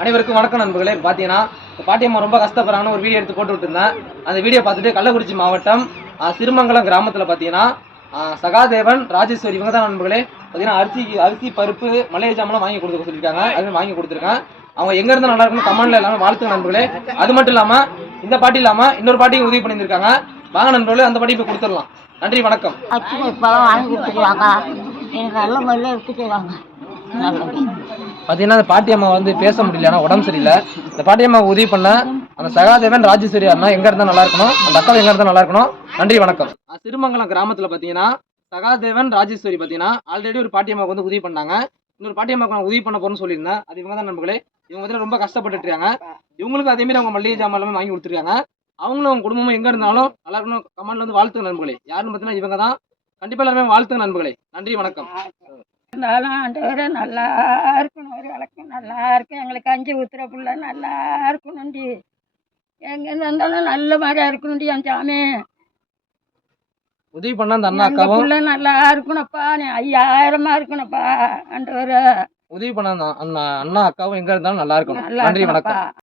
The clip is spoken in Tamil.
அனைவருக்கும் வணக்கம் நண்பர்களே. பார்த்தீங்கன்னா பாட்டியம்மா ரொம்ப கஷ்டப்படுறாங்கன்னு ஒரு வீடியோ எடுத்து போட்டு விட்டுருந்தேன் அந்த வீடியோ பார்த்துட்டு கள்ளக்குறிச்சி மாவட்டம் சிறுமங்கலம் கிராமத்தில் பார்த்தீங்கன்னா சகாதேவன் ராஜேஸ்வரி இவங்க தான் நண்பர்களே. பார்த்தீங்கன்னா அரிசி அரிசி பருப்பு மளிகை ஜாமெல்லாம் வாங்கி கொடுக்க சொல்லியிருக்காங்க. அது வாங்கி கொடுத்துருக்கேன். அவங்க எங்க இருந்து நல்லா இருக்குன்னு கமெண்ட்ல எல்லாமே வாழ்த்து நண்பர்களே. அது மட்டும் இல்லாம இந்த பாட்டி இல்லாம இன்னொரு பாட்டியும் உதவி பண்ணியிருக்காங்க வாங்க நண்பர்களே அந்த பாட்டி இப்போ கொடுத்துடலாம். நன்றி வணக்கம். எனக்கு நல்ல முறையில் எடுத்துக்கிறாங்க பார்த்தீங்கன்னா அந்த பாட்டியம்மா வந்து பேச முடியல உடம்பு சரியில்லை. இந்த பாட்டியம்மா உதவி பண்ண அந்த சகாதேவன் ராஜேஸ்வரி அண்ணா எங்க இருந்தா நல்லா இருக்கணும். அந்த அக்கா எங்க இருந்தா நல்லா இருக்கணும். நன்றி வணக்கம். சிறுமங்கலம் கிராமத்துல பாத்தீங்கன்னா சகாதேவன் ராஜேஸ்வரி பாத்தீங்கன்னா ஆல்ரெடி ஒரு பாட்டியம்மாவுக்கு வந்து உதவி பண்ணாங்க. இன்னொரு பாட்டியம்மாவுக்கு நான் உதவி பண்ண போறேன்னு சொல்லியிருந்தேன். அது இவங்க தான் நண்பர்களே. இவங்க வந்து ரொம்ப கஷ்டப்பட்டுட்டு இருக்காங்க. இவங்களுக்கு அதே மாதிரி அவங்க மளிகை ஜாமான் எல்லாமே வாங்கி கொடுத்துருக்காங்க. அவங்களும் அவங்க குடும்பமும் எங்க இருந்தாலும் நல்லா இருக்கணும். கமெண்ட்ல வந்து வாழ்த்துங்க நண்பர்களே. யாருன்னு பார்த்தீங்கன்னா இவங்க தான். கண்டிப்பா எல்லாருமே வாழ்த்துங்க நண்பர்களே. நன்றி வணக்கம். இருந்தாலும் ஆண்டவரே நல்லா இருக்கணும். ஒரு விளக்கு நல்லா இருக்கும் எங்களுக்கு அஞ்சு ஊத்துற புள்ள நல்லா இருக்கணும்டி. எங்க இருந்தாலும் நல்ல மாதிரியா இருக்கணும்டி என் சாமி உதவி பண்ண அந்த அண்ணா அக்காவும். புள்ள நல்லா இருக்கணும்ப்பா. நீ ஐயாயிரமா இருக்கணும்ப்பா ஆண்டவரே. உதவி பண்ண அந்த அண்ணா அண்ணா அக்காவும் எங்க இருந்தாலும் நல்லா இருக்கணும். நன்றி வணக்கம்.